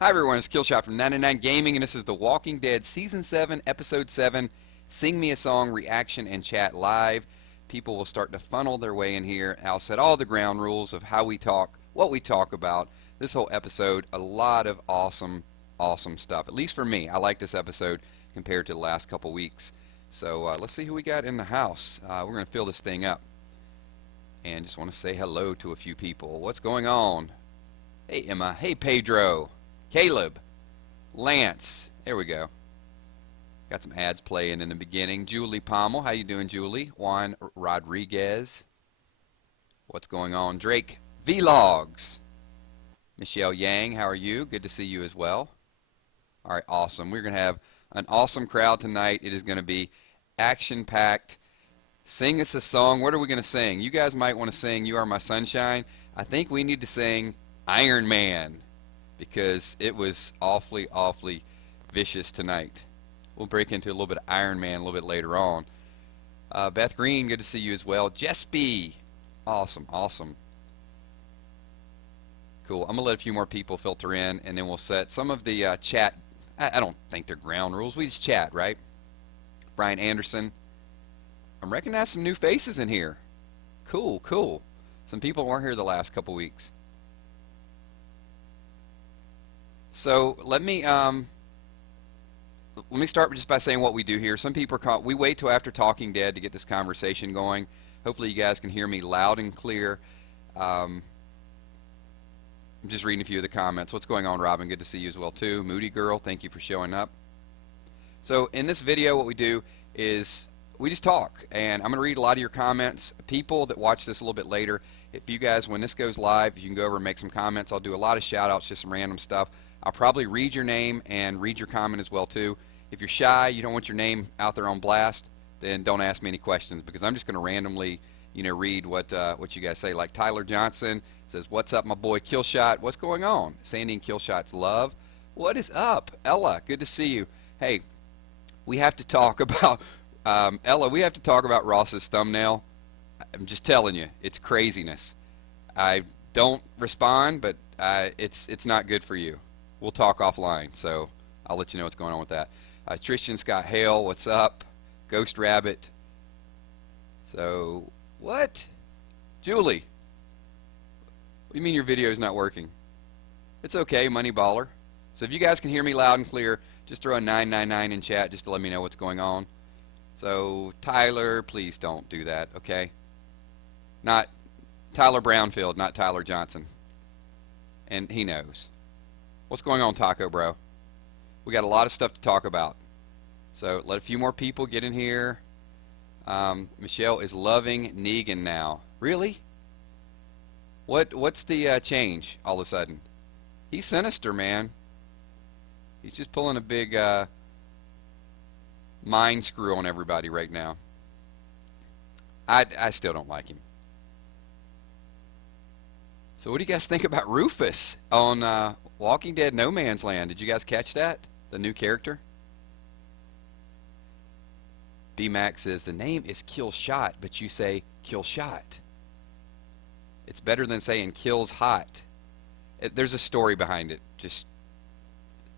Hi everyone, it's Kilzhot from 99 Gaming, and this is The Walking Dead Season 7, Episode 7, Sing Me a Song, Reaction, and Chat Live. People will start to funnel their way in here. I'll set all the ground rules of how we talk, what we talk about. This whole episode, a lot of awesome stuff. At least for me, I like this episode compared to the last couple weeks. So let's see who we got in the house. We're going to fill this thing up. And just want to say hello to a few people. What's going on? Hey Emma, hey Pedro. Caleb, Lance, there we go. Got some ads playing in the beginning. Julie Pommel, how you doing, Julie? Juan Rodriguez, what's going on? Drake Vlogs, Michelle Yang, how are you? Good to see you as well. All right, awesome. We're gonna have an awesome crowd tonight. It is gonna be action-packed. Sing us a song. What are we gonna sing? You guys might want to sing "You Are My Sunshine." I think we need to sing Iron Man, because it was awfully vicious tonight. We'll break into a little bit of Iron Man a little bit later on. Beth Green, good to see you as well. Jess B, awesome. Cool. I'm going to let a few more people filter in, and then we'll set some of the chat. I don't think they're ground rules. We just chat, right? Brian Anderson. I'm recognizing some new faces in here. Cool. Some people weren't here the last couple weeks. So let me start just by saying what we do here. Some people we wait till after Talking Dead to get this conversation going. Hopefully you guys can hear me loud and clear. I'm just reading a few of the comments. What's going on, Robin? Good to see you as well too. Moody Girl, thank you for showing up. So in this video, what we do is we just talk, and I'm going to read a lot of your comments. People that watch this a little bit later, if you guys, when this goes live, you can go over and make some comments. I'll do a lot of shout outs, just some random stuff. I'll probably read your name and read your comment as well too. If you're shy, you don't want your name out there on blast, then don't ask me any questions, because I'm just going to randomly, read what you guys say. Like Tyler Johnson says, "What's up, my boy Kilzhot? What's going on?" Sandy and Kilzhot's love. What is up, Ella? Good to see you. Hey, we have to talk about Ella. We have to talk about Ross's thumbnail. I'm just telling you, it's craziness. I don't respond, but it's not good for you. We'll talk offline, so I'll let you know what's going on with that. Tristan Scott Hale, what's up? Ghost Rabbit. So, what? Julie, what do you mean your video is not working? It's okay, Money Baller. So if you guys can hear me loud and clear, just throw a 999 in chat just to let me know what's going on. So, Tyler, please don't do that, okay? Not Tyler Brownfield, not Tyler Johnson. And he knows. What's going on, Taco Bro? We got a lot of stuff to talk about. So let a few more people get in here. Michelle is loving Negan now. Really? What's the change all of a sudden? He's sinister, man. He's just pulling a big mind screw on everybody right now. I still don't like him. So what do you guys think about Rufus on Walking Dead No Man's Land? Did you guys catch that? The new character? B-Max says, the name is Kilzhot, but you say Kilzhot. It's better than saying Kills Hot. There's a story behind it.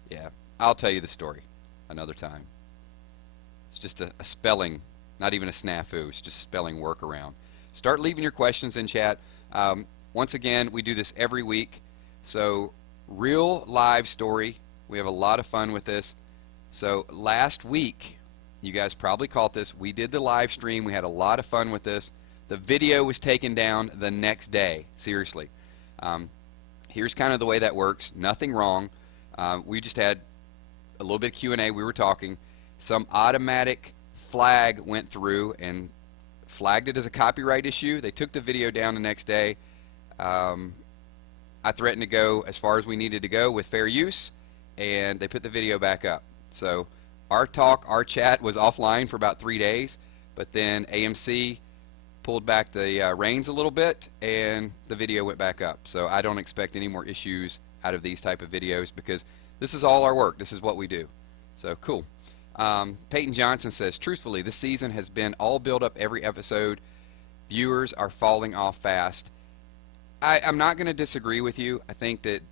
Yeah, I'll tell you the story another time. It's just a spelling, not even a snafu. It's just a spelling workaround. Start leaving your questions in chat. Once again, we do this every week. So, real live story. We have a lot of fun with this. So, last week, you guys probably caught this. We did the live stream. We had a lot of fun with this. The video was taken down the next day. Seriously. Here's kind of the way that works. Nothing wrong. We just had a little bit of Q&A. We were talking. Some automatic flag went through and flagged it as a copyright issue. They took the video down the next day. I threatened to go as far as we needed to go with fair use, and they put the video back up. So our chat was offline for about 3 days, but then AMC pulled back the reins a little bit, and the video went back up. So I don't expect any more issues out of these type of videos, because this is all our work. This is what we do. So cool. Peyton Johnson says, truthfully, this season has been all build up every episode. Viewers are falling off fast. I'm not going to disagree with you. I think that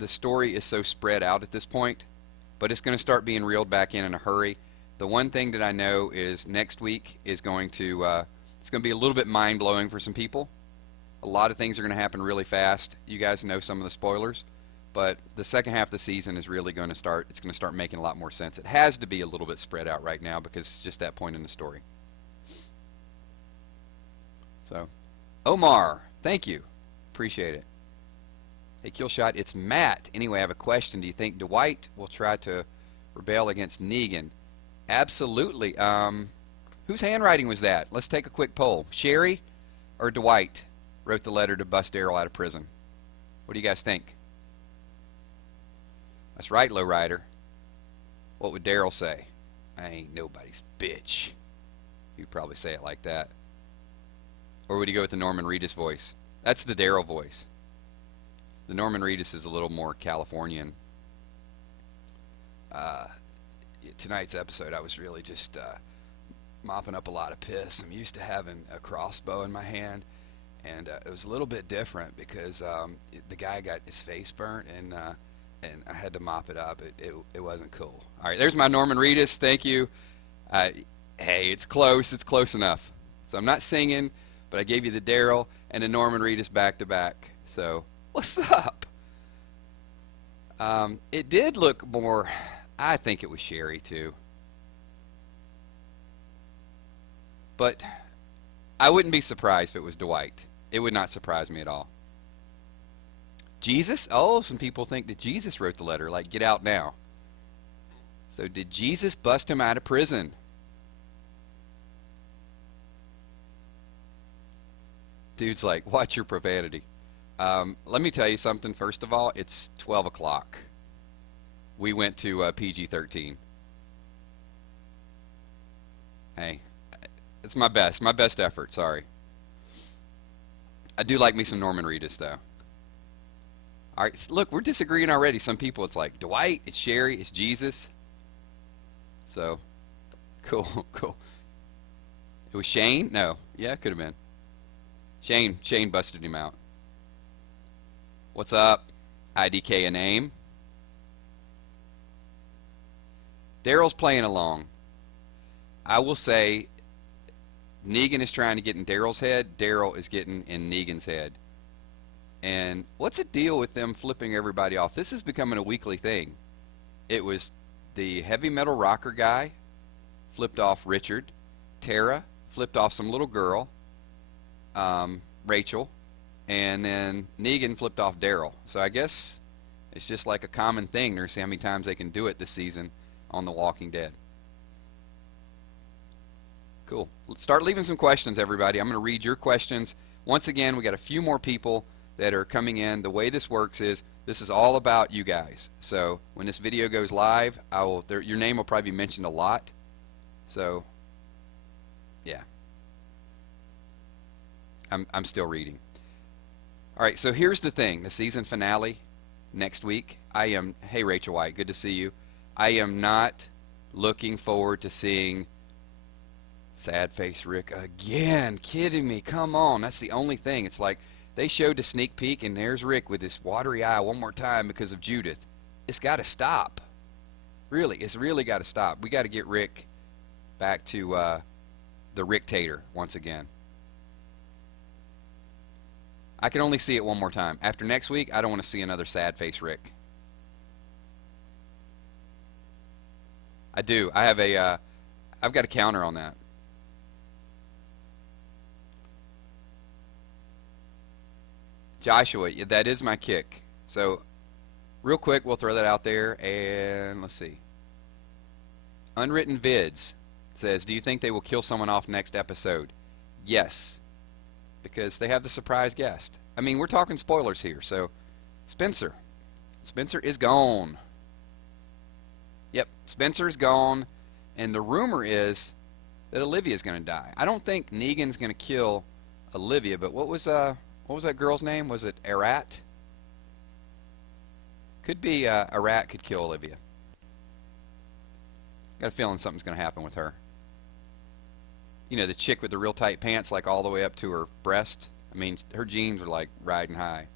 the story is so spread out at this point, but it's going to start being reeled back in a hurry. The one thing that I know is next week is going to it's going to be a little bit mind-blowing for some people. A lot of things are going to happen really fast. You guys know some of the spoilers, but the second half of the season is really going to start. It's going to start making a lot more sense. It has to be a little bit spread out right now because it's just that point in the story. So, Omar, thank you. Appreciate it. Hey, Kilzhot, it's Matt. Anyway, I have a question. Do you think Dwight will try to rebel against Negan? Absolutely. Whose handwriting was that? Let's take a quick poll. Sherry or Dwight wrote the letter to bust Daryl out of prison? What do you guys think? That's right, Lowrider. What would Daryl say? I ain't nobody's bitch. He'd probably say it like that. Or would he go with the Norman Reedus voice? That's the Daryl voice. The Norman Reedus is a little more Californian. Tonight's episode, I was really just mopping up a lot of piss. I'm used to having a crossbow in my hand, and it was a little bit different because the guy got his face burnt, and I had to mop it up. It wasn't cool. All right, there's my Norman Reedus. Thank you. Hey, it's close. It's close enough. So I'm not singing, but I gave you the Daryl and the Norman Reedus back to back. So what's up? It did look more. I think it was Sherry too. But I wouldn't be surprised if it was Dwight. It would not surprise me at all. Jesus? Oh, some people think that Jesus wrote the letter, like, get out now. So did Jesus bust him out of prison? Dude's like, watch your profanity. Let me tell you something. First of all, it's 12 o'clock. We went to PG-13. Hey, it's my best effort, sorry. I do like me some Norman Reedus, though. All right, look, we're disagreeing already. Some people, it's like Dwight, it's Sherry, it's Jesus. So, cool, cool. It was Shane? No. Yeah, it could have been. Shane busted him out. What's up? IDK a name? Daryl's playing along. I will say Negan is trying to get in Daryl's head. Daryl is getting in Negan's head. And what's the deal with them flipping everybody off? This is becoming a weekly thing. It was the heavy metal rocker guy flipped off Richard. Tara flipped off some little girl, Rachel. And then Negan flipped off Daryl. So I guess it's just like a common thing. They're going to see how many times they can do it this season on The Walking Dead. Cool. Let's start leaving some questions, everybody. I'm going to read your questions. Once again, we got a few more people that are coming in. The way this works is this is all about you guys. So when this video goes live, your name will probably be mentioned a lot. So yeah, I'm still reading. All right, so here's the thing. The season finale next week. Hey Rachel White, good to see you. I am not looking forward to seeing Sad Face Rick again. Kidding me? Come on. That's the only thing. It's like they showed a sneak peek and there's Rick with this watery eye one more time because of Judith. It's got to stop. Really, it's really got to stop. We got to get Rick back to the Rick-tator once again. I can only see it one more time. After next week, I don't want to see another Sad Face Rick. I do. I have I've got a counter on that. Joshua, that is my kick. So, real quick, we'll throw that out there, and let's see. Unwritten Vids says, do you think they will kill someone off next episode? Yes, because they have the surprise guest. I mean, we're talking spoilers here, so Spencer is gone. Yep, Spencer's gone, and the rumor is that Olivia's going to die. I don't think Negan's going to kill Olivia, but what was that girl's name? Was it Arat? Could be Arat could kill Olivia. Got a feeling something's going to happen with her. You know, the chick with the real tight pants, like all the way up to her breast. I mean, her jeans are like riding high.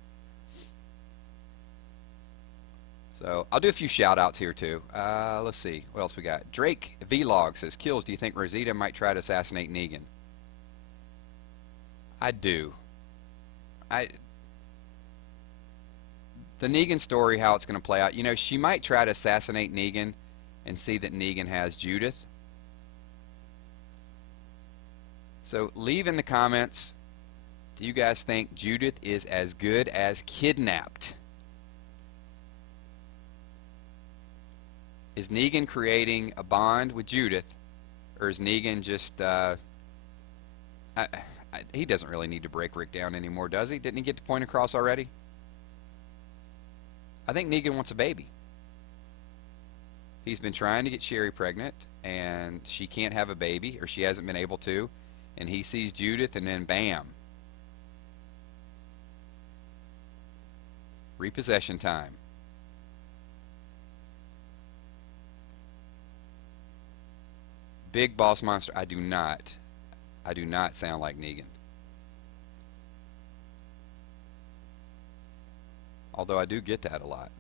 So I'll do a few shout outs here too. Let's see. What else we got? Drake Vlog says, Kills, do you think Rosita might try to assassinate Negan? I do. I The Negan story, how it's going to play out, she might try to assassinate Negan and see that Negan has Judith. So leave in the comments, do you guys think Judith is as good as kidnapped? Is Negan creating a bond with Judith, or is Negan just, he doesn't really need to break Rick down anymore, does he? Didn't he get the point across already? I think Negan wants a baby. He's been trying to get Sherry pregnant, and she can't have a baby, or she hasn't been able to, and he sees Judith, and then bam. Repossession time. Big Boss Monster, I do not sound like Negan. Although I do get that a lot.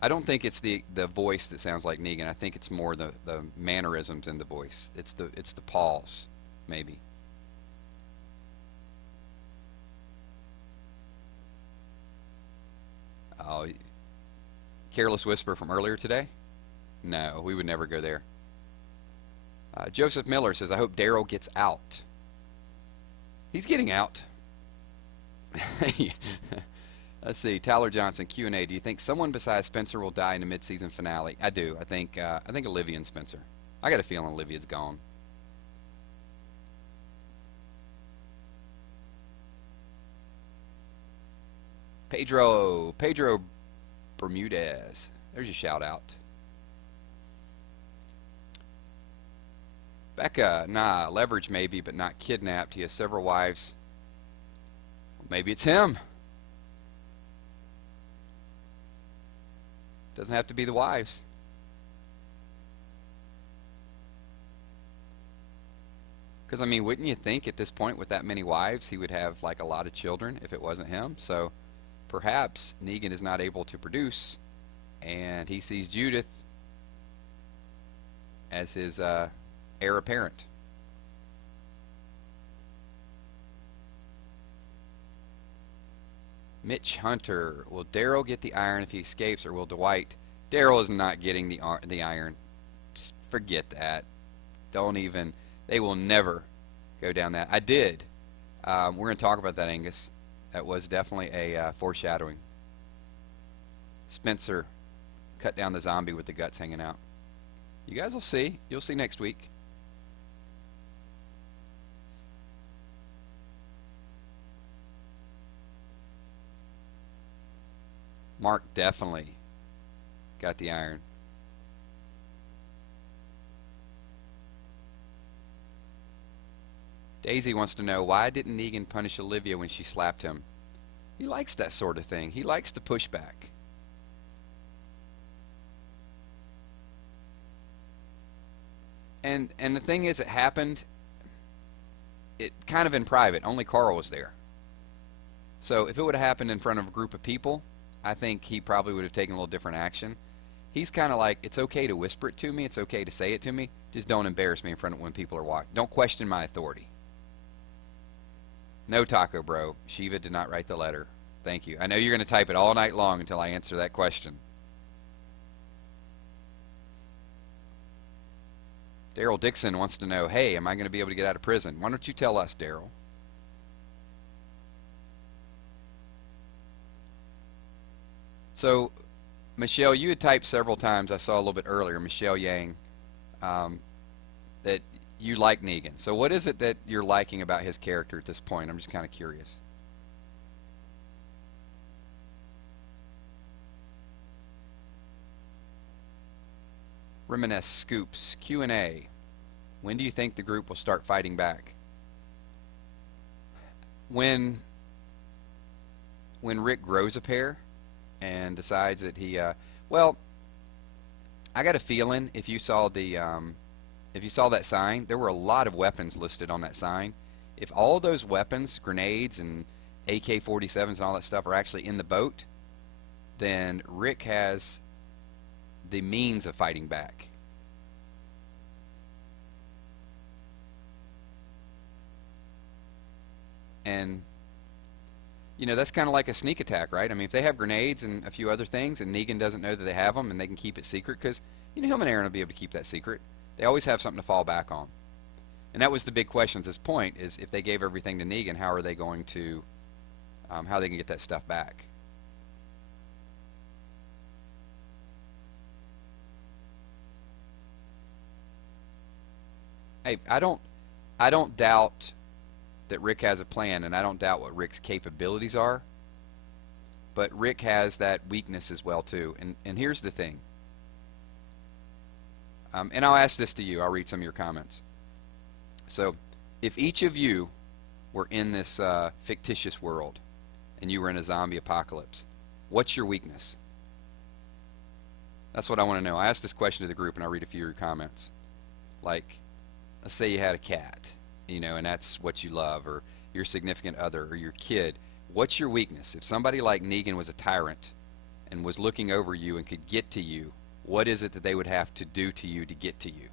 I don't think it's the voice that sounds like Negan. I think it's more the mannerisms in the voice. It's the pause, maybe. Oh, Careless Whisper from earlier today? No, we would never go there. Joseph Miller says, I hope Daryl gets out. He's getting out. Let's see. Tyler Johnson, Q&A. Do you think someone besides Spencer will die in the mid-season finale? I do. I think Olivia and Spencer. I got a feeling Olivia's gone. Pedro Bermudez. There's your shout out. Becca, nah, leverage maybe, but not kidnapped. He has several wives. Maybe it's him. Doesn't have to be the wives. Because, I mean, wouldn't you think at this point with that many wives he would have like a lot of children if it wasn't him? So perhaps Negan is not able to produce, and he sees Judith as his heir apparent. Mitch Hunter, will Daryl get the iron if he escapes, or will Dwight? Daryl is not getting the iron. Just forget that. Don't even. They will never go down that. I did. We're going to talk about that, Angus. That was definitely a foreshadowing. Spencer cut down the zombie with the guts hanging out. You guys will see. You'll see next week. Mark definitely got the iron. Daisy wants to know, why didn't Negan punish Olivia when she slapped him? He likes that sort of thing. He likes to push back. And the thing is, it happened kind of in private. Only Carl was there. So if it would have happened in front of a group of people, I think he probably would have taken a little different action. He's kind of like, it's okay to whisper it to me, it's okay to say it to me, just don't embarrass me in front of when people are watching. Don't question my authority. No, Taco Bro. Shiva did not write the letter. Thank you. I know you're going to type it all night long until I answer that question. Daryl Dixon wants to know, hey, am I going to be able to get out of prison? Why don't you tell us, Daryl? So, Michelle, you had typed several times, I saw a little bit earlier, Michelle Yang, that you like Negan. So what is it that you're liking about his character at this point? I'm just kind of curious. Reminisce Scoops, Q&A. When do you think the group will start fighting back? When Rick grows a pair and decides that he, well, I got a feeling if you saw that sign, there were a lot of weapons listed on that sign. If all those weapons, grenades and AK-47s and all that stuff are actually in the boat, then Rick has the means of fighting back. And that's kind of like a sneak attack, right? I mean, if they have grenades and a few other things, and Negan doesn't know that they have them, and they can keep it secret, because him and Aaron will be able to keep that secret. They always have something to fall back on. And that was the big question at this point: is if they gave everything to Negan, how are they going to, how they can get that stuff back? Hey, I don't doubt that Rick has a plan, and I don't doubt what Rick's capabilities are. But Rick has that weakness as well too. And here's the thing. And I'll ask this to you. I'll read some of your comments. So, if each of you were in this fictitious world, and you were in a zombie apocalypse, what's your weakness? That's what I want to know. I asked this question to the group, and I'll read a few of your comments. Like, let's say you had a cat, and that's what you love, or your significant other, or your kid. What's your weakness? If somebody like Negan was a tyrant and was looking over you and could get to you, what is it that they would have to do to you to get to you?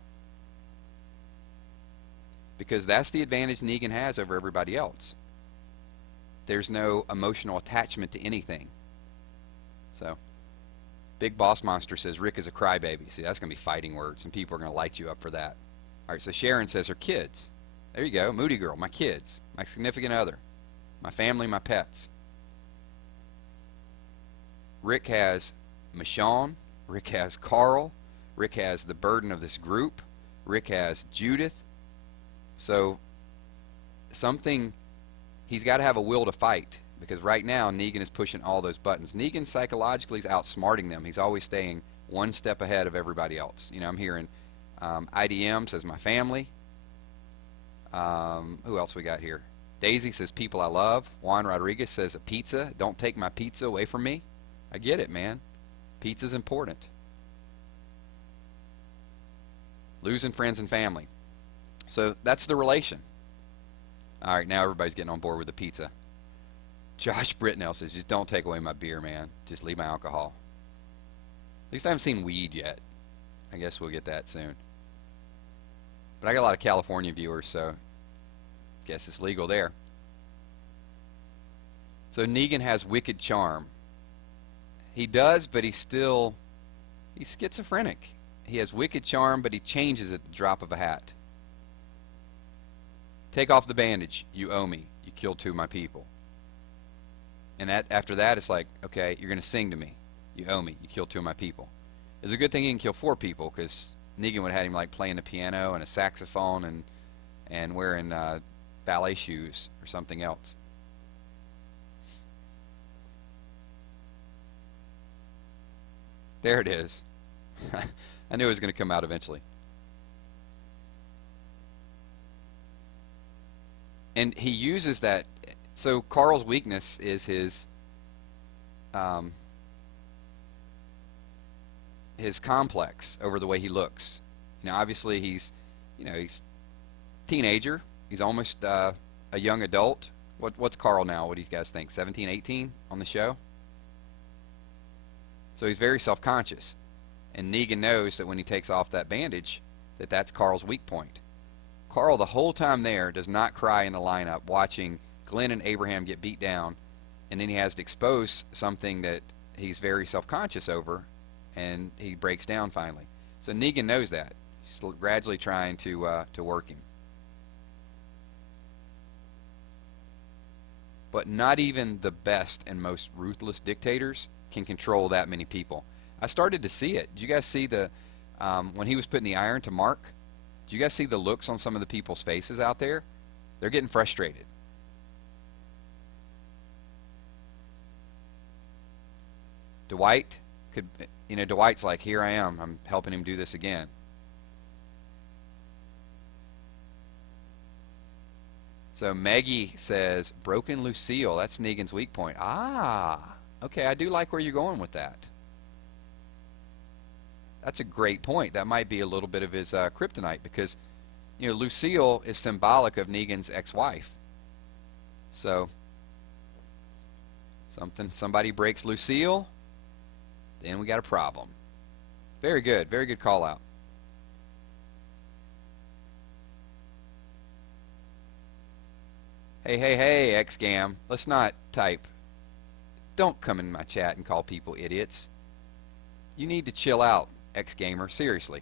Because that's the advantage Negan has over everybody else. There's no emotional attachment to anything. So, Big Boss Monster says Rick is a crybaby. See, that's going to be fighting words, and people are going to light you up for that. All right, so Sharon says her kids. There you go, Moody Girl, my kids, my significant other, my family, my pets. Rick has Michonne. Rick has Carl. Rick has the burden of this group. Rick has Judith. So, he's got to have a will to fight, because right now Negan is pushing all those buttons. Negan psychologically is outsmarting them. He's always staying one step ahead of everybody else. I'm hearing IDM says my family. Who else we got here? Daisy says people I love. Juan Rodriguez says a pizza. Don't take my pizza away from me. I get it, man. Pizza's important. Losing friends and family. So that's the relation. All right, now everybody's getting on board with the pizza. Josh Britnell says, just don't take away my beer, man. Just leave my alcohol. At least I haven't seen weed yet. I guess we'll get that soon. But I got a lot of California viewers, so I guess it's legal there. So Negan has wicked charm. He does, but he's schizophrenic. He has wicked charm, but he changes at the drop of a hat. Take off the bandage. You owe me. You killed 2 of my people. And after that, it's like, okay, you're going to sing to me. You owe me. You killed 2 of my people. It's a good thing he can kill 4 people, because Negan would have had him like playing the piano and a saxophone and wearing ballet shoes or something else. There it is. I knew it was going to come out eventually. And he uses that. So Carl's weakness is his complex over the way he looks. Obviously he's teenager. He's almost a young adult. What's Carl now? What do you guys think? 17, 18 on the show? So he's very self-conscious. And Negan knows that when he takes off that bandage, that's Carl's weak point. Carl, the whole time there, does not cry in the lineup watching Glenn and Abraham get beat down, and then he has to expose something that he's very self-conscious over, and he breaks down finally. So Negan knows that. He's gradually trying to work him. But not even the best and most ruthless dictators can control that many people. I started to see it. Did you guys see when he was putting the iron to Mark? Did you guys see the looks on some of the people's faces out there? They're getting frustrated. Dwight Dwight's like, here I am. I'm helping him do this again. So Maggie says, broken Lucille. That's Negan's weak point. Ah, okay. I do like where you're going with that. That's a great point. That might be a little bit of his kryptonite, because Lucille is symbolic of Negan's ex-wife. So somebody breaks Lucille, then we got a problem. Very good. Very good call out. Hey, hey, hey, XGAM. Let's not type. Don't come in my chat and call people idiots. You need to chill out, XGamer. Seriously.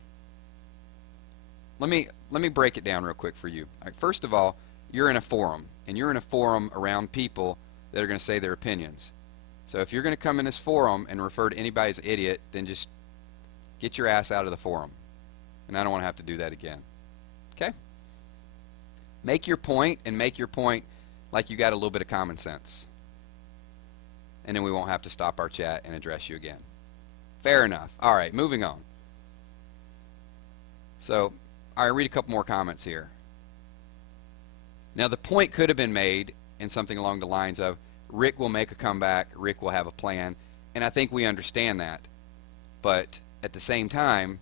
Let me break it down real quick for you. All right, first of all, you're in a forum, and you're in a forum around people that are going to say their opinions. So if you're going to come in this forum and refer to anybody as an idiot, then just get your ass out of the forum. And I don't want to have to do that again. Okay? Make your point, and make your point like you got a little bit of common sense. And then we won't have to stop our chat and address you again. Fair enough. All right, moving on. So, all right, read a couple more comments here. Now, the point could have been made in something along the lines of, Rick will make a comeback, Rick will have a plan, and I think we understand that. But at the same time,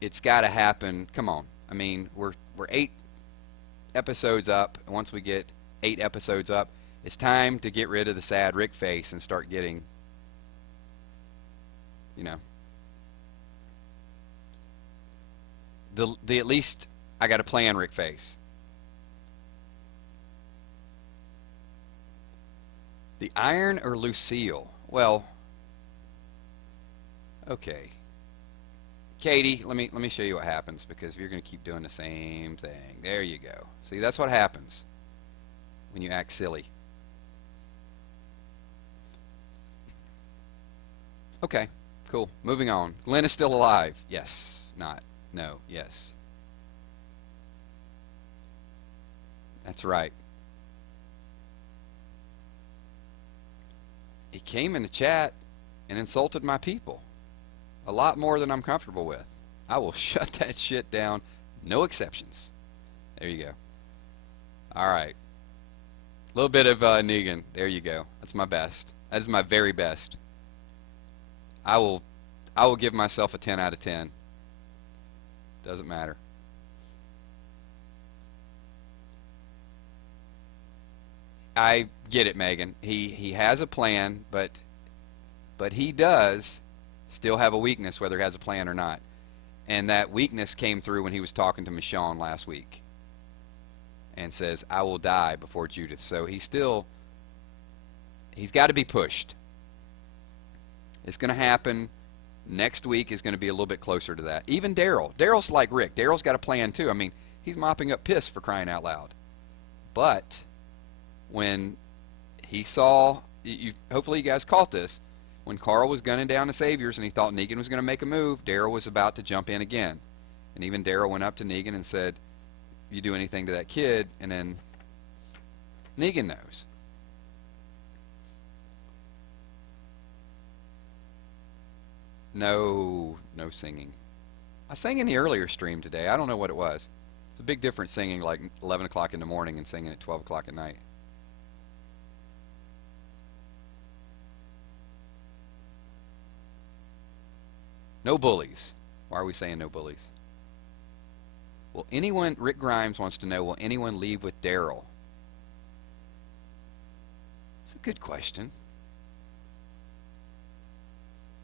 it's got to happen. Come on. I mean, we're 8 episodes up, and once we get 8 episodes up, it's time to get rid of the sad Rick face and start getting, you know, the at least I got a plan Rick face. The Iron or Lucille? Well, okay. Katie, let me show you what happens, because if you're going to keep doing the same thing, there you go. See, that's what happens when you act silly. Okay, cool. Moving on. Glenn is still alive. Yes. Not. No. Yes. That's right. He came in the chat and insulted my people. A lot more than I'm comfortable with. I will shut that shit down. No exceptions. There you go. Alright. A little bit of Negan. There you go. That's my best. That is my very best. I will give myself a 10 out of 10. Doesn't matter. I get it, Megan. He has a plan, but he does still have a weakness, whether he has a plan or not. And that weakness came through when he was talking to Michonne last week and says, I will die before Judith. So he's got to be pushed. It's going to happen. Next week is going to be a little bit closer to that. Even Daryl. Daryl's like Rick. Daryl's got a plan too. I mean, he's mopping up piss, for crying out loud. But when he saw, hopefully you guys caught this, when Carl was gunning down the Saviors and he thought Negan was going to make a move, Daryl was about to jump in again. And even Daryl went up to Negan and said, you do anything to that kid, and then Negan knows. No singing. I sang in the earlier stream today. I don't know what it was. It's a big difference singing like 11 o'clock in the morning and singing at 12 o'clock at night. No bullies. Why are we saying no bullies? Will anyone, Rick Grimes wants to know, will anyone leave with Daryl? It's a good question.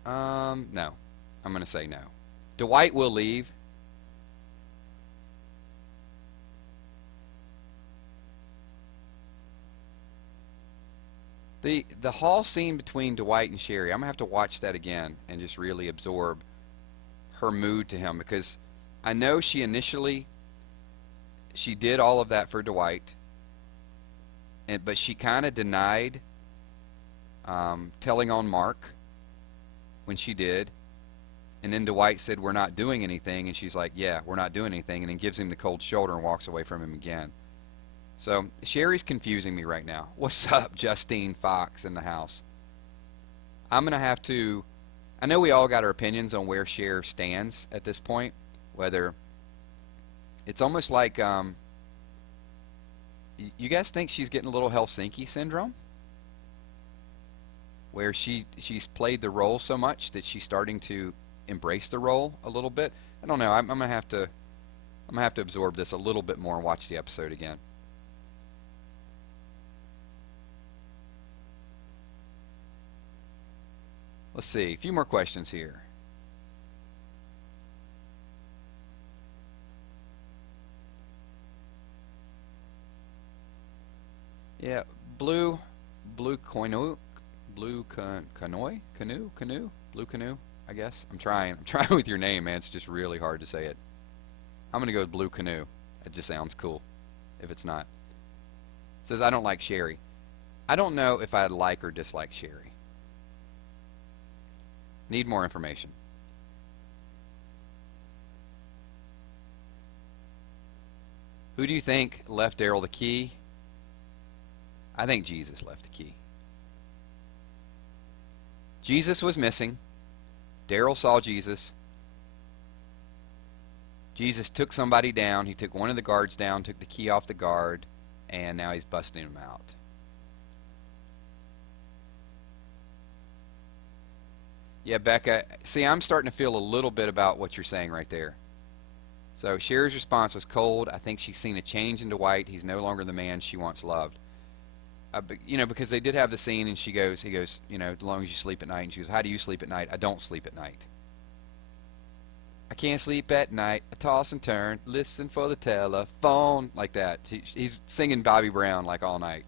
No. I'm going to say no. Dwight will leave. The hall scene between Dwight and Sherry, I'm going to have to watch that again and just really absorb her mood to him, because I know she did all of that for Dwight, but she kind of denied telling on Mark when she did, and then Dwight said, we're not doing anything, and she's like, yeah, we're not doing anything, and then gives him the cold shoulder and walks away from him again. So Sherry's confusing me right now. What's up, Justine Fox in the house? I'm going to have to, I know we all got our opinions on where Cher stands at this point, whether it's almost like, you guys think she's getting a little Helsinki syndrome? Where she's played the role so much that she's starting to embrace the role a little bit. I don't know. I'm gonna have to absorb this a little bit more and watch the episode again. Let's see. A few more questions here. Yeah, blue canoe, blue canoe. I guess I'm trying. I'm trying with your name, man. It's just really hard to say it. I'm gonna go with blue canoe. It just sounds cool. If it's not, it says I don't like sherry. I don't know if I like or dislike sherry. Need more information. Who do you think left Daryl the key? I think Jesus left the key. Jesus was missing. Daryl saw Jesus. Jesus took somebody down. He took one of the guards down, took the key off the guard, and now he's busting him out. Yeah, Becca, see, I'm starting to feel a little bit about what you're saying right there. So Sherry's response was cold. I think she's seen a change in Dwight. He's no longer the man she once loved. Because they did have the scene, and he goes, as long as you sleep at night. And she goes, how do you sleep at night? I don't sleep at night. I can't sleep at night. I toss and turn, listen for the telephone, like that. He's singing Bobby Brown like all night.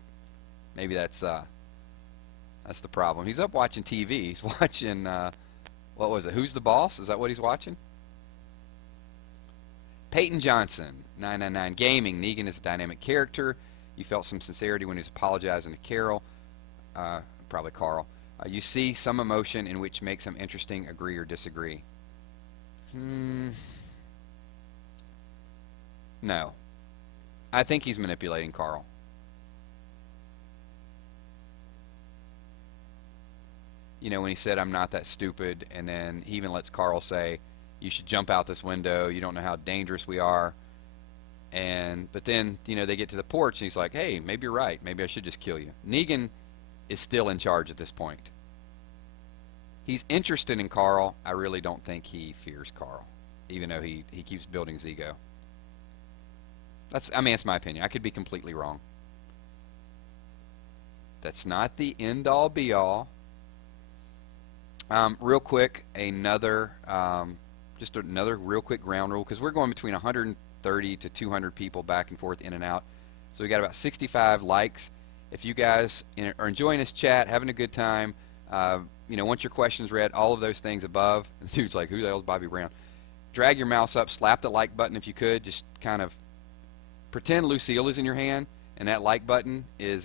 Maybe that's the problem. He's up watching TV. He's watching, what was it? Who's the Boss? Is that what he's watching? Peyton Johnson, 999 Gaming. Negan is a dynamic character. You felt some sincerity when he was apologizing to Carol, probably Carl. You see some emotion in which makes him interesting, agree or disagree. No. I think he's manipulating Carl. When he said, I'm not that stupid, and then he even lets Carl say, you should jump out this window, you don't know how dangerous we are. But then, they get to the porch, and he's like, hey, maybe you're right. Maybe I should just kill you. Negan is still in charge at this point. He's interested in Carl. I really don't think he fears Carl, even though he keeps building his ego. That's my opinion. I could be completely wrong. That's not the end-all, be-all. Real quick, just another real quick ground rule, because we're going between 130 to 200 people back and forth in and out. So we got about 65 likes. If you guys are enjoying this chat, having a good time, once your question's read, all of those things above, the dude's like, who the hell is Bobby Brown? Drag your mouse up, slap the like button if you could. Just kind of pretend Lucille is in your hand, and that like button is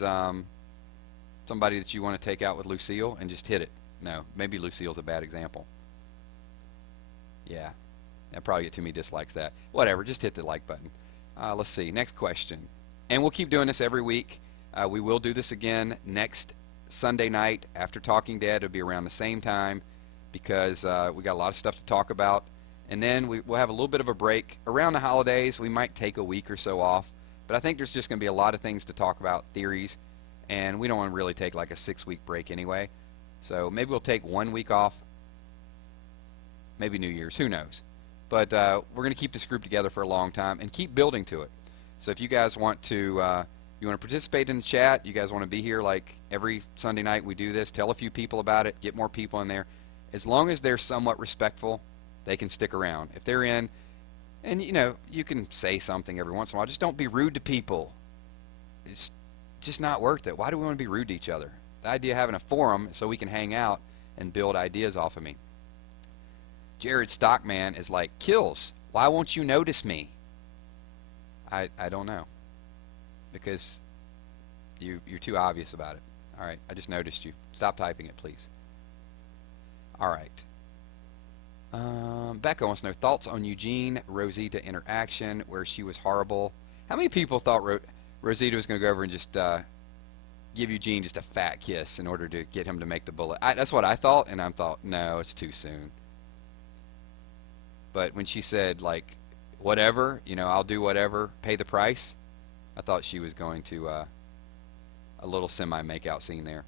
somebody that you want to take out with Lucille, and just hit it. No, maybe Lucille's a bad example. Yeah, I'll probably get too many dislikes that. Whatever, just hit the like button. Let's see, next question. And we'll keep doing this every week. We will do this again next Sunday night after Talking Dead. It'll be around the same time because we got a lot of stuff to talk about. And then we'll have a little bit of a break. Around the holidays, we might take a week or so off. But I think there's just going to be a lot of things to talk about, theories. And we don't want to really take like a 6-week break anyway. So maybe we'll take 1 week off. Maybe New Year's, who knows. But we're going to keep this group together for a long time and keep building to it. So if you guys want to participate in the chat, you guys want to be here like every Sunday night we do this, tell a few people about it, get more people in there. As long as they're somewhat respectful, they can stick around. If they're in, and you can say something every once in a while, just don't be rude to people. It's just not worth it. Why do we want to be rude to each other? The idea of having a forum is so we can hang out and build ideas off of me. Jared Stockman is like, Kills, why won't you notice me? I don't know. Because you're too obvious about it. Alright, I just noticed you. Stop typing it, please. Alright. Becca wants to know thoughts on Eugene Rosita interaction where she was horrible. How many people thought Rosita was going to go over and just give Eugene just a fat kiss in order to get him to make the bullet? That's what I thought, and I thought, no, it's too soon. But when she said, like, whatever, I'll do whatever, pay the price, I thought she was going to a little semi-make-out scene there.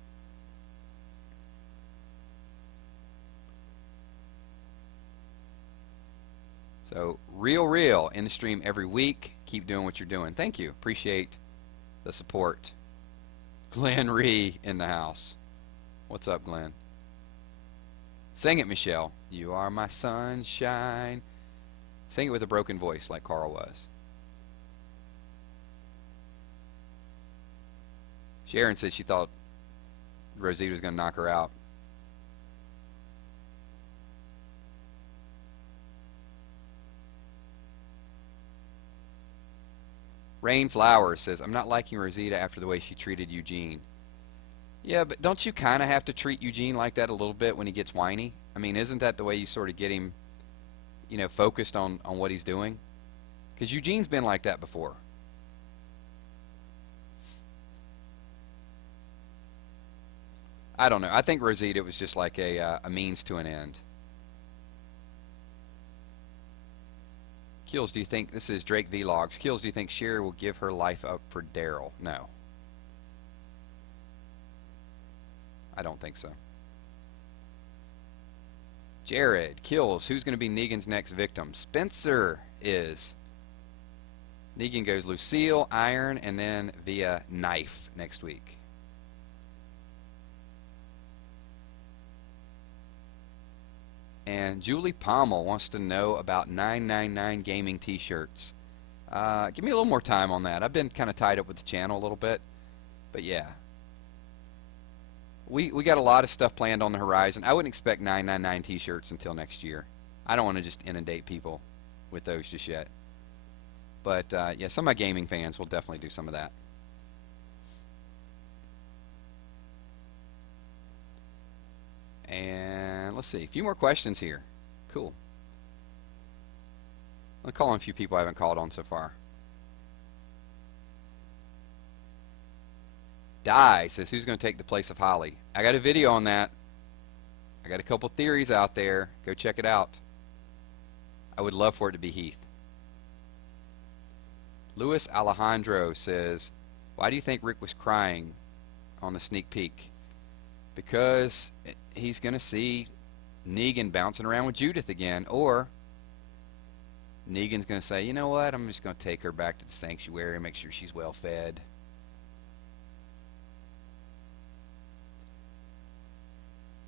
So, real in the stream every week. Keep doing what you're doing. Thank you. Appreciate the support. Glenn Ree in the house. What's up, Glenn? Sing it, Michelle. You are my sunshine. Sing it with a broken voice like Carl was. Sharon said she thought Rosita was going to knock her out. Rain Flowers says, I'm not liking Rosita after the way she treated Eugene. Yeah, but don't you kind of have to treat Eugene like that a little bit when he gets whiny? I mean, isn't that the way you sort of get him, focused on what he's doing? Because Eugene's been like that before. I don't know. I think Rosita was just like a means to an end. Kills, do you think, this is Drake Vlogs, Kills, do you think Sherry will give her life up for Daryl? No. I don't think so. Jared, Kills, who's going to be Negan's next victim? Spencer is. Negan goes Lucille, Iron, and then via knife next week. And Julie Pommel wants to know about 999 gaming t-shirts. Give me a little more time on that. I've been kind of tied up with the channel a little bit. But yeah. We got a lot of stuff planned on the horizon. I wouldn't expect 999 t-shirts until next year. I don't want to just inundate people with those just yet. But yeah, some of my gaming fans will definitely do some of that. And let's see, a few more questions here. Cool. I'll call on a few people I haven't called on so far. Die says, who's going to take the place of Holly? I got a video on that. I got a couple theories out there. Go check it out. I would love for it to be Heath. Luis Alejandro says, why do you think Rick was crying on the sneak peek? Because he's going to see Negan bouncing around with Judith again, or Negan's going to say, you know what, I'm just going to take her back to the sanctuary and make sure she's well fed.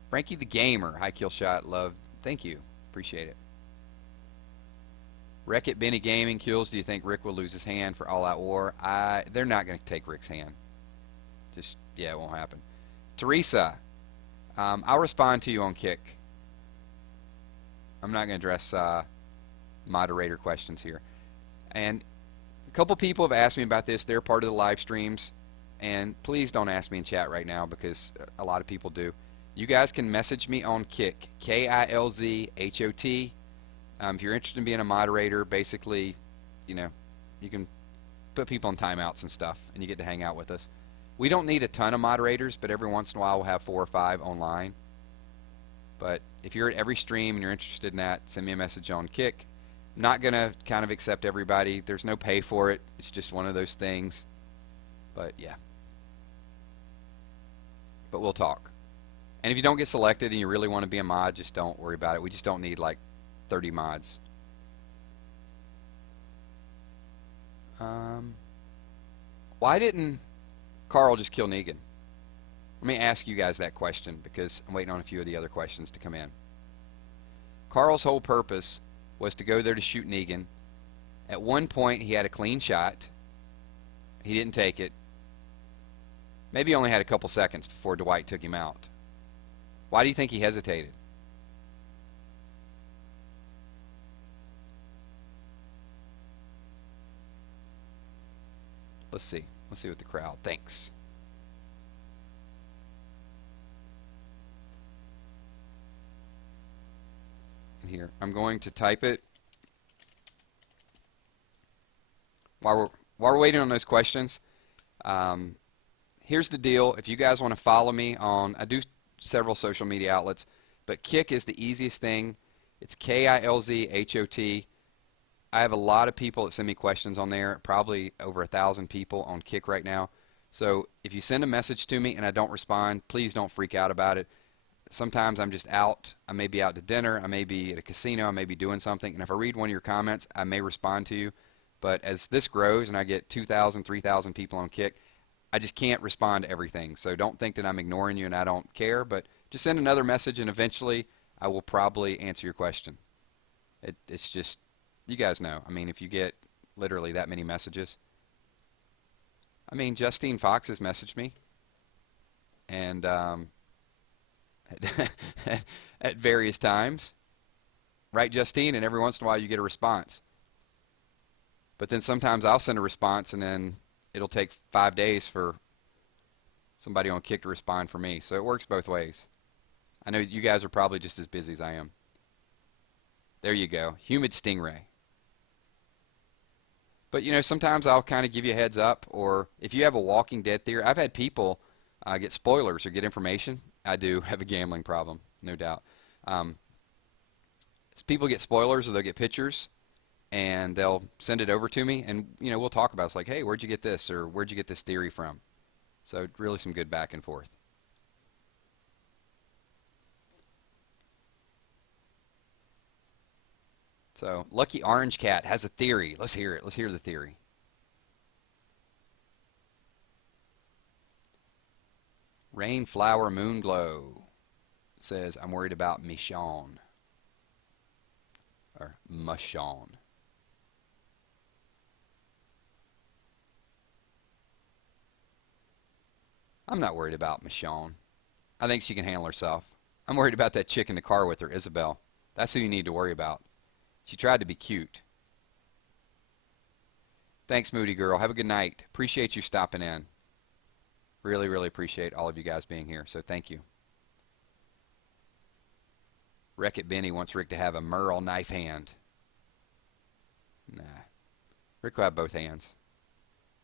Frankie the Gamer, hi Kilzhot, love, thank you, appreciate it. Wreck-It Benny Gaming, Kills, do you think Rick will lose his hand for All Out War? They're not going to take Rick's hand. Just, yeah, it won't happen. Teresa, I'll respond to you on Kick. I'm not going to address moderator questions here. And a couple people have asked me about this. They're part of the live streams. And please don't ask me in chat right now because a lot of people do. You guys can message me on Kick, Kilzhot. If you're interested in being a moderator, basically, you can put people on timeouts and stuff, and you get to hang out with us. We don't need a ton of moderators, but every once in a while we'll have 4 or 5 online. But if you're at every stream and you're interested in that, send me a message on Kick. I'm not going to kind of accept everybody. There's no pay for it. It's just one of those things. But yeah. But we'll talk. And if you don't get selected and you really want to be a mod, just don't worry about it. We just don't need like 30 mods. Why didn't Carl just kill Negan? Let me ask you guys that question because I'm waiting on a few of the other questions to come in. Carl's whole purpose was to go there to shoot Negan. At one point he had a clean shot. He didn't take it. Maybe he only had a couple seconds before Dwight took him out. Why do you think he hesitated? Let's see. Let's see what the crowd thinks. Here, I'm going to type it while we're waiting on those questions. Here's the deal. If you guys want to follow me on, I do several social media outlets, but Kick is the easiest thing. It's Kilzhot. I have a lot of people that send me questions on there, probably over 1,000 people on Kick right now. So if you send a message to me and I don't respond, please don't freak out about it. Sometimes I'm just out. I may be out to dinner. I may be at a casino. I may be doing something. And if I read one of your comments, I may respond to you. But as this grows and I get 2,000, 3,000 people on Kick, I just can't respond to everything. So don't think that I'm ignoring you and I don't care. But just send another message and eventually I will probably answer your question. It's just, you guys know. I mean, if you get literally that many messages. I mean, Justine Fox has messaged me, and at various times, right, Justine? And every once in a while you get a response. But then sometimes I'll send a response, and then it'll take 5 days for somebody on Kick to respond for me. So it works both ways. I know you guys are probably just as busy as I am. There you go. Humid stingray. But, sometimes I'll kind of give you a heads up, or if you have a Walking Dead theory, I've had people get spoilers or get information. I do have a gambling problem, no doubt. People get spoilers or they'll get pictures, and they'll send it over to me, and, we'll talk about it. It's like, hey, where'd you get this, or where'd you get this theory from? So really some good back and forth. So Lucky Orange Cat has a theory. Let's hear it. Let's hear the theory. Rainflower Moonglow says, I'm worried about Michonne. Or Michonne. I'm not worried about Michonne. I think she can handle herself. I'm worried about that chick in the car with her, Isabel. That's who you need to worry about. She tried to be cute. Thanks, Moody Girl. Have a good night. Appreciate you stopping in. Really, really appreciate all of you guys being here, so thank you. Wreck-It Benny wants Rick to have a Merle knife hand. Nah. Rick will have both hands.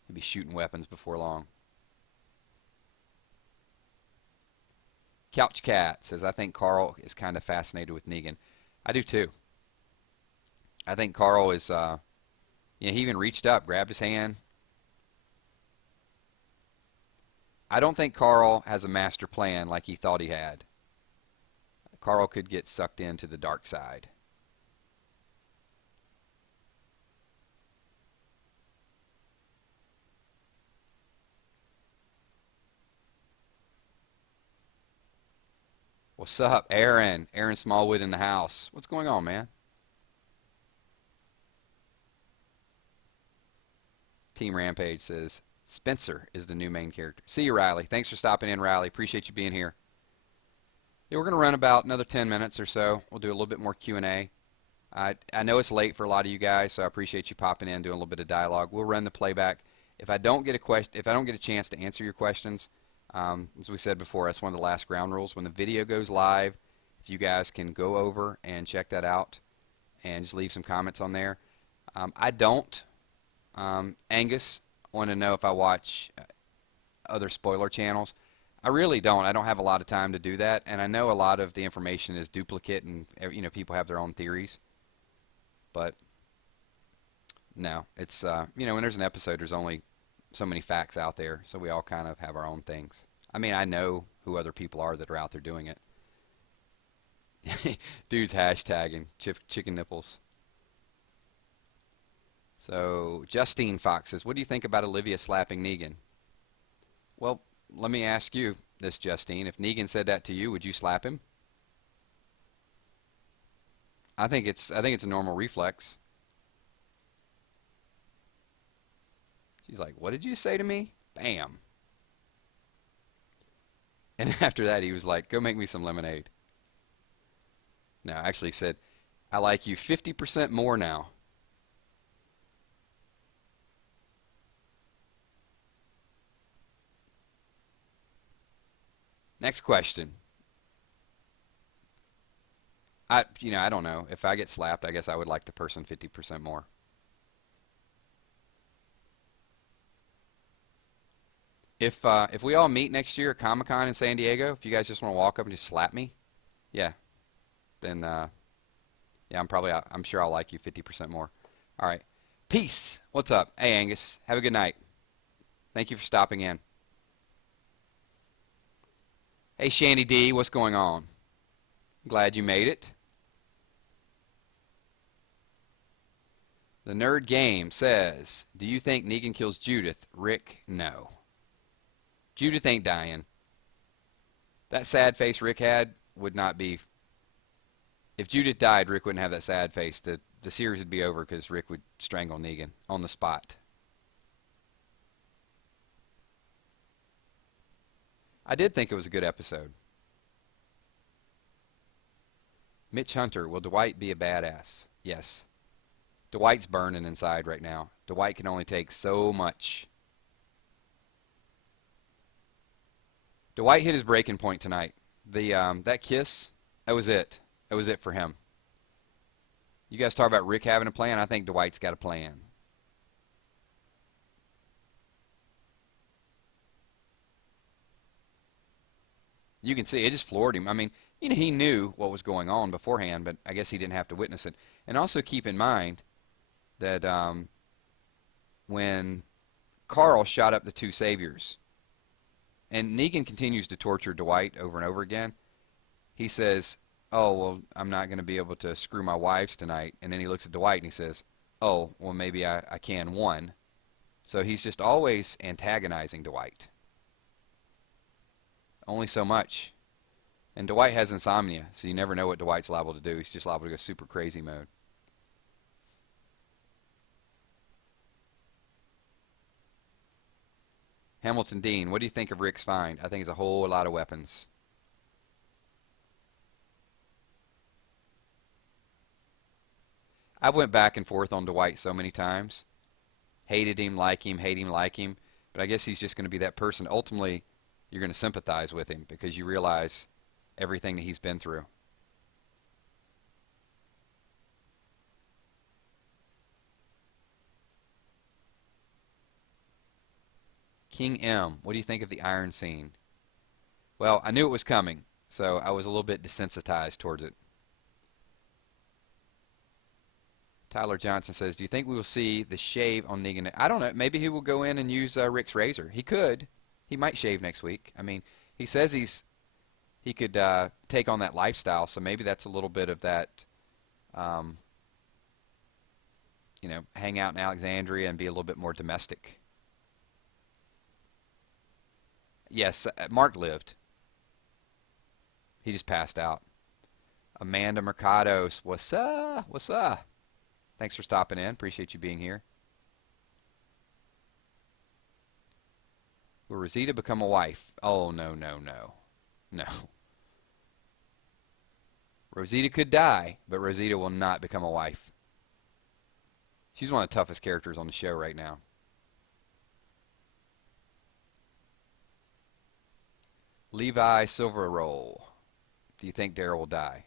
He'll be shooting weapons before long. Couch Cat says, I think Carl is kind of fascinated with Negan. I do too. I think Carl is, he even reached up, grabbed his hand. I don't think Carl has a master plan like he thought he had. Carl could get sucked into the dark side. What's up, Aaron? Aaron Smallwood in the house. What's going on, man? Team Rampage says, Spencer is the new main character. See you, Riley. Thanks for stopping in, Riley. Appreciate you being here. Yeah, we're going to run about another 10 minutes or so. We'll do a little bit more Q&A. I know it's late for a lot of you guys, so I appreciate you popping in, doing a little bit of dialogue. We'll run the playback. If I don't get a chance to answer your questions, as we said before, that's one of the last ground rules. When the video goes live, if you guys can go over and check that out and just leave some comments on there. I don't. Angus want to know if I watch other spoiler channels. I really don't. I don't have a lot of time to do that, and I know a lot of the information is duplicate, and people have their own theories. But no, it's when there's an episode, there's only so many facts out there, so we all kind of have our own things. I mean, I know who other people are that are out there doing it. Dude's hashtagging chicken nipples. So Justine Fox says, what do you think about Olivia slapping Negan? Well, let me ask you this, Justine. If Negan said that to you, would you slap him? I think it's a normal reflex. She's like, what did you say to me? Bam. And after that, he was like, go make me some lemonade. No, actually he said, I like you 50% more now. Next question. I don't know. If I get slapped, I guess I would like the person 50% more. If we all meet next year at Comic-Con in San Diego, if you guys just want to walk up and just slap me, yeah, then yeah, I'm sure I'll like you 50% more. All right. Peace. What's up? Hey, Angus. Have a good night. Thank you for stopping in. Hey, Shanny D. What's going on? Glad you made it. The Nerd Game says, do you think Negan kills Judith? Rick, no. Judith ain't dying. That sad face Rick had would not be If Judith died, Rick wouldn't have that sad face. The series would be over because Rick would strangle Negan on the spot. I did think it was a good episode. Mitch Hunter, will Dwight be a badass? Yes. Dwight's burning inside right now. Dwight can only take so much. Dwight hit his breaking point tonight. That kiss, that was it. That was it for him. You guys talk about Rick having a plan. I think Dwight's got a plan. You can see it just floored him. I mean, he knew what was going on beforehand, but I guess he didn't have to witness it. And also keep in mind that when Carl shot up the two saviors, and Negan continues to torture Dwight over and over again, he says, oh, well, I'm not going to be able to screw my wives tonight. And then he looks at Dwight and he says, oh, well, maybe I can one. So he's just always antagonizing Dwight. Only so much. And Dwight has insomnia, so you never know what Dwight's liable to do. He's just liable to go super crazy mode. Hamilton Dean, what do you think of Rick's find? I think it's a whole lot of weapons. I went back and forth on Dwight so many times. Hated him, like him, hate him, like him. But I guess he's just going to be that person. Ultimately, you're going to sympathize with him because you realize everything that he's been through. King M, what do you think of the iron scene? Well, I knew it was coming, so I was a little bit desensitized towards it. Tyler Johnson says, do you think we will see the shave on Negan? I don't know. Maybe he will go in and use Rick's razor. He could. He might shave next week. I mean, he says he could take on that lifestyle, so maybe that's a little bit of that, hang out in Alexandria and be a little bit more domestic. Yes, Mark lived. He just passed out. Amanda Mercados, what's up? What's up? Thanks for stopping in. Appreciate you being here. Will Rosita become a wife? Oh, no, no, no. No. Rosita could die, but Rosita will not become a wife. She's one of the toughest characters on the show right now. Levi Silverroll. Do you think Daryl will die?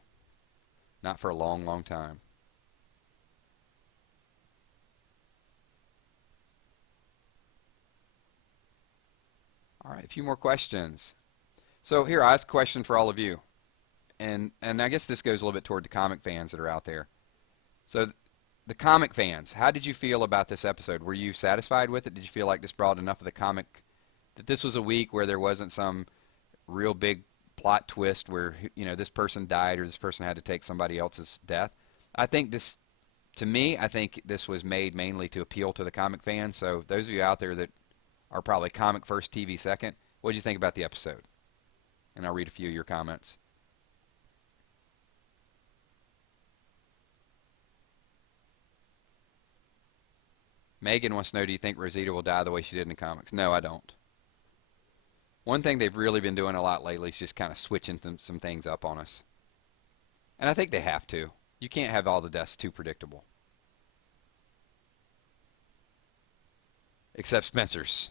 Not for a long, long time. All right, a few more questions. So here, I ask a question for all of you. And I guess this goes a little bit toward the comic fans that are out there. So the comic fans, how did you feel about this episode? Were you satisfied with it? Did you feel like this brought enough of the comic, that this was a week where there wasn't some real big plot twist where, this person died or this person had to take somebody else's death? I think this, to me, I think this was made mainly to appeal to the comic fans. So those of you out there that are probably comic first, TV second, what did you think about the episode? And I'll read a few of your comments. Megan wants to know, do you think Rosita will die the way she did in the comics? No, I don't. One thing they've really been doing a lot lately is just kind of switching some things up on us. And I think they have to. You can't have all the deaths too predictable. Except Spencer's.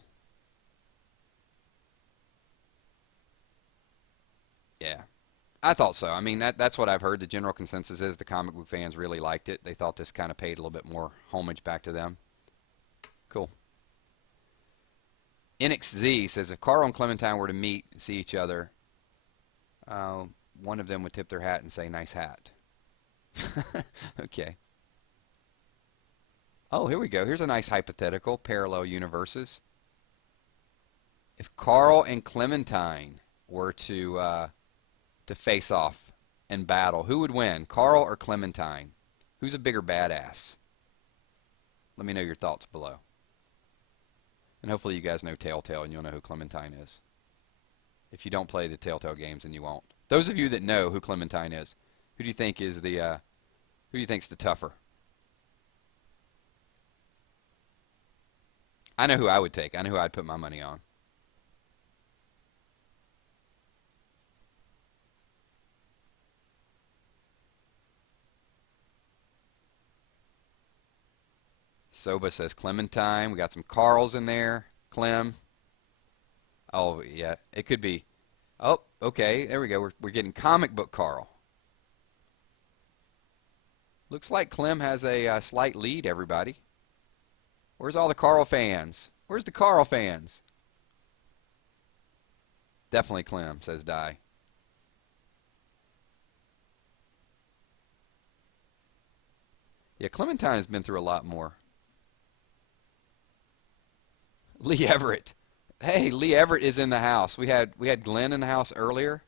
Yeah. I thought so. I mean, that's what I've heard. The general consensus is the comic book fans really liked it. They thought this kind of paid a little bit more homage back to them. Cool. NXZ says, if Carl and Clementine were to meet and see each other, one of them would tip their hat and say, nice hat. Okay. Oh, here we go. Here's a nice hypothetical, parallel universes. If Carl and Clementine were to face off and battle, who would win, Carl or Clementine? Who's a bigger badass? Let me know your thoughts below. And hopefully you guys know Telltale and you'll know who Clementine is. If you don't play the Telltale games, then you won't. Those of you that know who Clementine is, Who do you think is the who do you think's the tougher? I know who I would take. I know who I'd put my money on. Soba says Clementine. We got some Carls in there. Clem. Oh, yeah. It could be. Oh, okay. There we go. We're getting comic book Carl. Looks like Clem has a slight lead, everybody. Where's all the Carl fans? Where's the Carl fans? Definitely Clem, says Di. Yeah, Clementine has been through a lot more. Lee Everett. Hey, Lee Everett is in the house. We had Glenn in the house earlier.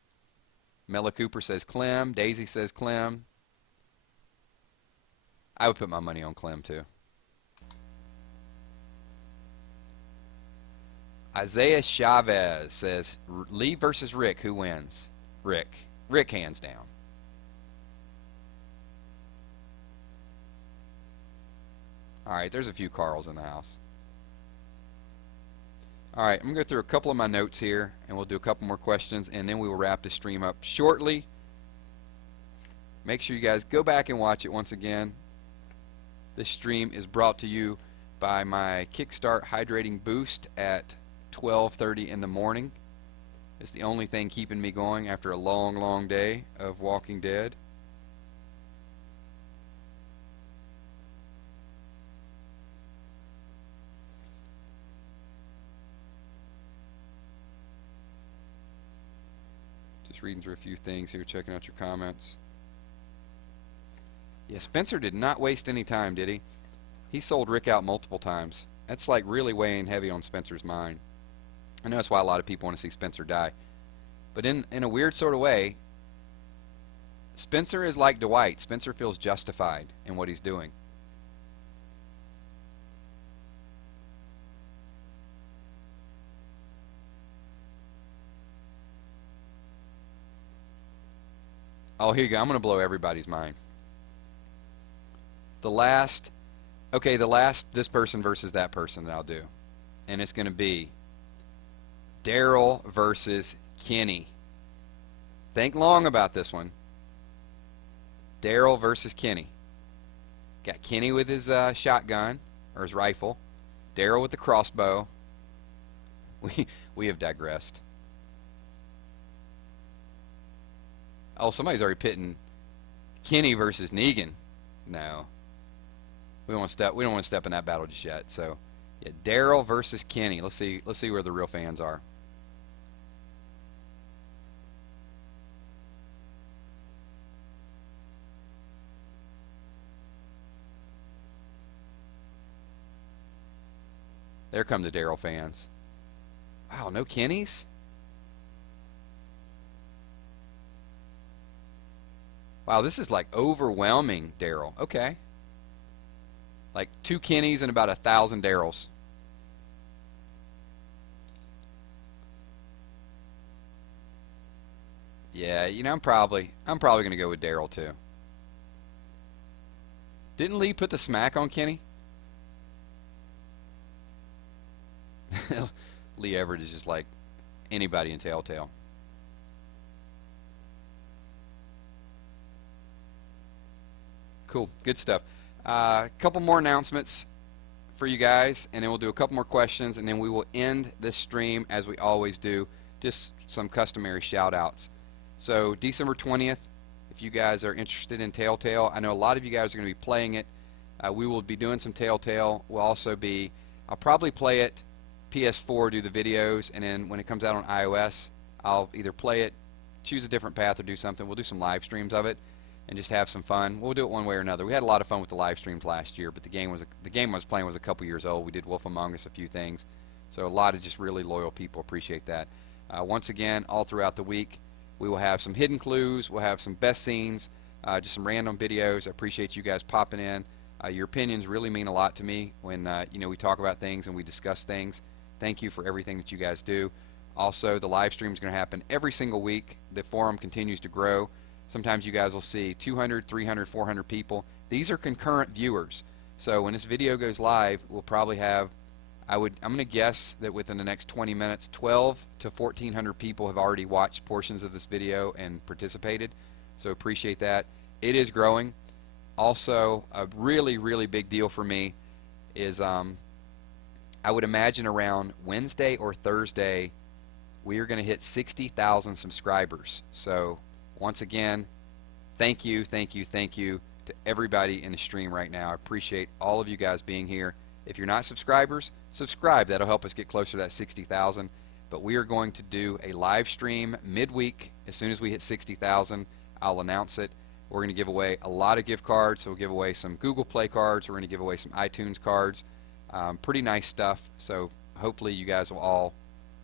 Mela Cooper says Clem. Daisy says Clem. I would put my money on Clem too. Isaiah Chavez says Lee versus Rick. Who wins? Rick. Rick hands down. All right, there's a few Carls in the house. All right, I'm going to go through a couple of my notes here, and we'll do a couple more questions, and then we will wrap the stream up shortly. Make sure you guys go back and watch it once again. This stream is brought to you by my Kickstart Hydrating Boost at 12:30 in the morning. It's the only thing keeping me going after a long, long day of Walking Dead. Just reading through a few things here, checking out your comments. Yeah, Spencer did not waste any time, did he? He sold Rick out multiple times. That's like really weighing heavy on Spencer's mind. I know that's why a lot of people want to see Spencer die. But in a weird sort of way, Spencer is like Dwight. Spencer feels justified in what he's doing. Oh, here you go. I'm going to blow everybody's mind. Okay, this person versus that person that I'll do. And it's going to be Daryl versus Kenny. Think long about this one. Daryl versus Kenny. Got Kenny with his shotgun, or his rifle. Daryl with the crossbow. We have digressed. Oh, somebody's already pitting Kenny versus Negan. No. We don't want to step in that battle just yet. So, yeah, Daryl versus Kenny. Let's see where the real fans are. There come the Daryl fans. Wow, no Kennys? Wow, this is like overwhelming Daryl. Okay. Like 2 Kennys and about 1,000 Daryls. Yeah, you know, I'm probably gonna go with Daryl too. Didn't Lee put the smack on Kenny? Lee Everett is just like anybody in Telltale. Cool, good stuff. A couple more announcements for you guys, and then we'll do a couple more questions, and then we will end this stream as we always do. Just some customary shout outs. So December 20th, if you guys are interested in Telltale, I know a lot of you guys are going to be playing it. We will be doing some Telltale. I'll probably play it PS4, do the videos, and then when it comes out on iOS, I'll either play it, choose a different path, or do something. We'll do some live streams of it and just have some fun. We'll do it one way or another. We had a lot of fun with the live streams last year, but the game I was playing was a couple years old. We did Wolf Among Us, a few things. So a lot of just really loyal people appreciate that. Once again, all throughout the week, we will have some hidden clues. We'll have some best scenes, just some random videos. I appreciate you guys popping in. Your opinions really mean a lot to me when we talk about things and we discuss things. Thank you for everything that you guys do. Also, the live stream is going to happen every single week. The forum continues to grow. Sometimes you guys will see 200, 300, 400 people. These are concurrent viewers. So when this video goes live, we'll probably have, I'm going to guess that within the next 20 minutes, 12 to 1,400 people have already watched portions of this video and participated. So appreciate that. It is growing. Also, a really, really big deal for me is I would imagine around Wednesday or Thursday, we are going to hit 60,000 subscribers. So once again, thank you, thank you, thank you to everybody in the stream right now. I appreciate all of you guys being here. If you're not subscribers, subscribe. That'll help us get closer to that 60,000. But we are going to do a live stream midweek. As soon as we hit 60,000, I'll announce it. We're going to give away a lot of gift cards. So we'll give away some Google Play cards. We're going to give away some iTunes cards. Pretty nice stuff. So hopefully you guys will all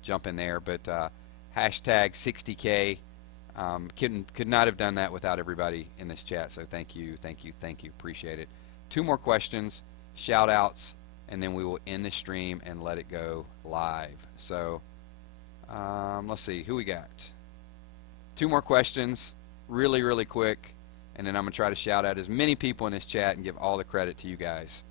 jump in there. But hashtag 60K. Could not have done that without everybody in this chat. So thank you, thank you, thank you. Appreciate it. 2 more questions, shout outs, and then we will end the stream and let it go live. So let's see who we got. 2 more questions, really, really quick, and then I'm going to try to shout out as many people in this chat and give all the credit to you guys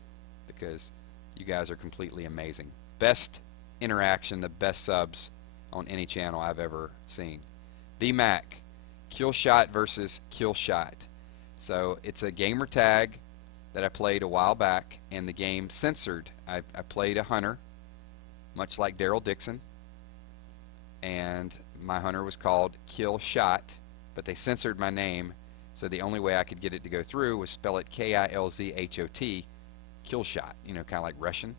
because you guys are completely amazing. Best interaction, the best subs on any channel I've ever seen. B-Mac, Kilzhot versus Kilzhot. So it's a gamer tag that I played a while back, and the game censored. I played a hunter, much like Daryl Dixon, and my hunter was called Kilzhot, but they censored my name, so the only way I could get it to go through was spell it K-I-L-Z-H-O-T, Kilzhot, you know, kind of like Russian.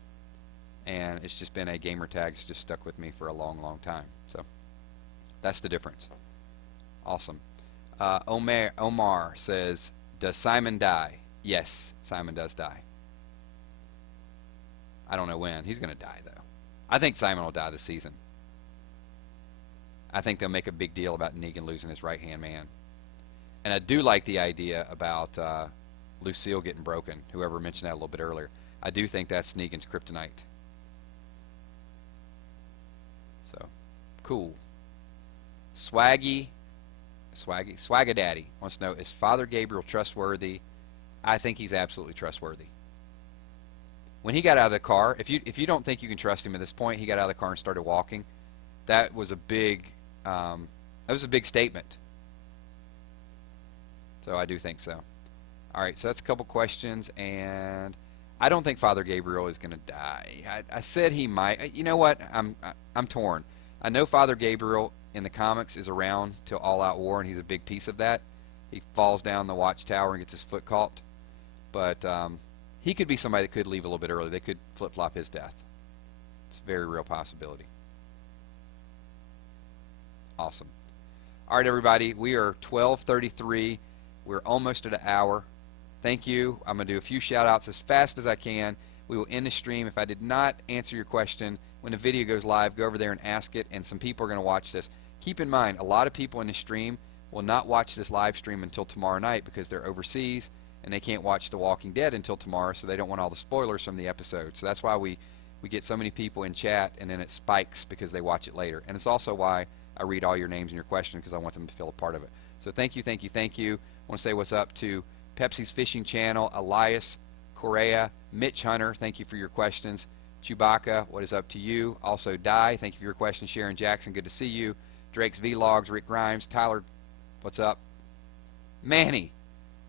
And it's just been a gamer tag that's just stuck with me for a long, long time. So that's the difference. Awesome. Omar says, does Simon die? Yes, Simon does die. I don't know when. He's going to die, though. I think Simon will die this season. I think they'll make a big deal about Negan losing his right-hand man. And I do like the idea about Lucille getting broken. Whoever mentioned that a little bit earlier. I do think that's Negan's kryptonite. So, cool. Swaggadaddy wants to know, is Father Gabriel trustworthy? I think he's absolutely trustworthy. When he got out of the car, if you don't think you can trust him at this point, he got out of the car and started walking. That was a big statement. So I do think so. All right, so that's a couple questions, and I don't think Father Gabriel is going to die. I said he might. You know what? I'm torn. I know Father Gabriel in the comics is around till All Out War, and he's a big piece of that. He falls down the watchtower and gets his foot caught. But he could be somebody that could leave a little bit early. They could flip-flop his death. It's a very real possibility. Awesome. All right, everybody. We are 12:33. We're almost at an hour. Thank you. I'm going to do a few shout-outs as fast as I can. We will end the stream. If I did not answer your question, when the video goes live, go over there and ask it, and some people are going to watch this. Keep in mind, a lot of people in the stream will not watch this live stream until tomorrow night because they're overseas, and they can't watch The Walking Dead until tomorrow, so they don't want all the spoilers from the episode. So that's why we get so many people in chat, and then it spikes because they watch it later. And it's also why I read all your names and your questions, because I want them to feel a part of it. So thank you, thank you, thank you. I want to say what's up to Pepsi's Fishing Channel, Elias, Correa, Mitch Hunter, thank you for your questions. Chewbacca, what is up to you? Also, Di, thank you for your question. Sharon Jackson, good to see you. Drake's Vlogs, Rick Grimes, Tyler, what's up? Manny,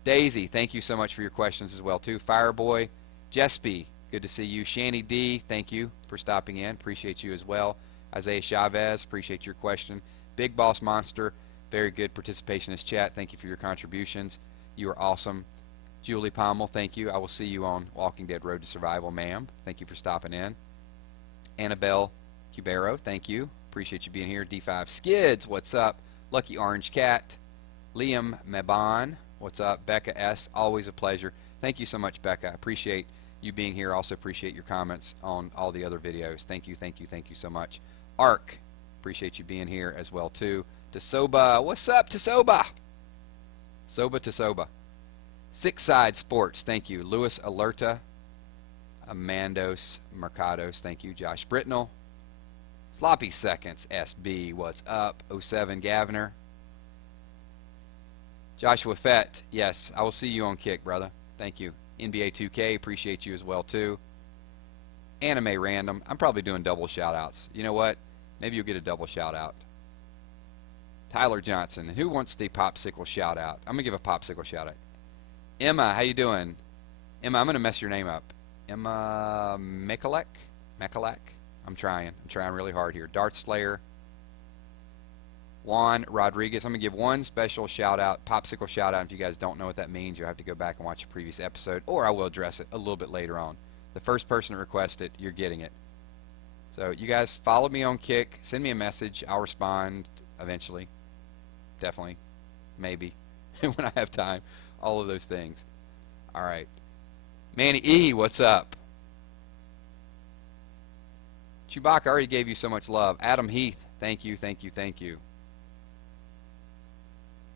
Daisy, thank you so much for your questions as well, too. Fireboy, Jespy, good to see you. Shanny D, thank you for stopping in. Appreciate you as well. Isaiah Chavez, appreciate your question. Big Boss Monster, very good participation in this chat. Thank you for your contributions. You are awesome. Julie Pommel, thank you. I will see you on Walking Dead Road to Survival, ma'am. Thank you for stopping in. Annabelle Cubero, thank you. Appreciate you being here. D5 Skids, what's up? Lucky Orange Cat. Liam Maban, what's up? Becca S, always a pleasure. Thank you so much, Becca. I appreciate you being here. Also appreciate your comments on all the other videos. Thank you, thank you, thank you so much. Ark, appreciate you being here as well, too. Tasoba, what's up, Tasoba? Tasoba. Six Side Sports, thank you. Luis Alerta, Amandos Mercados, thank you. Josh Britnell, Sloppy Seconds, SB, what's up? 07 Gavner, Joshua Fett, yes, I will see you on Kick, brother. Thank you. NBA 2K, appreciate you as well, too. Anime Random, I'm probably doing double shout-outs. You know what? Maybe you'll get a double shout-out. Tyler Johnson, who wants the popsicle shout-out? I'm going to give a popsicle shout-out. Emma, how you doing? Emma, I'm going to mess your name up. Emma Mikulek? I'm trying really hard here. Darth Slayer. Juan Rodriguez. I'm going to give one special shout-out, popsicle shout-out. If you guys don't know what that means, you'll have to go back and watch a previous episode, or I will address it a little bit later on. The first person to request it, you're getting it. So you guys follow me on Kick. Send me a message. I'll respond eventually. Definitely. Maybe. When I have time. All of those things. All right. Manny E., what's up? Chewbacca, I already gave you so much love. Adam Heath, thank you.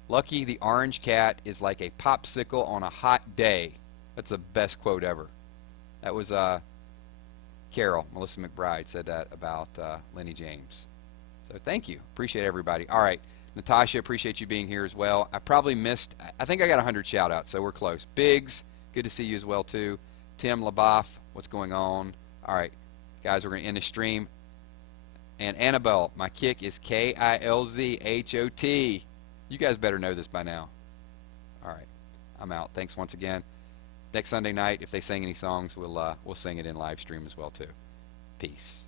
Lucky the orange cat is like a popsicle on a hot day. That's the best quote ever. That was Carol, Melissa McBride, said that about Lenny James. So thank you. Appreciate everybody. All right. Natasha, appreciate you being here as well. I probably missed, I think I got 100 shout-outs, so we're close. Biggs, good to see you as well, too. Tim LaBoff, what's going on? All right, guys, we're going to end the stream. And Annabelle, my Kick is Kilzhot. You guys better know this by now. All right, I'm out. Thanks once again. Next Sunday night, if they sing any songs, we'll sing it in live stream as well, too. Peace.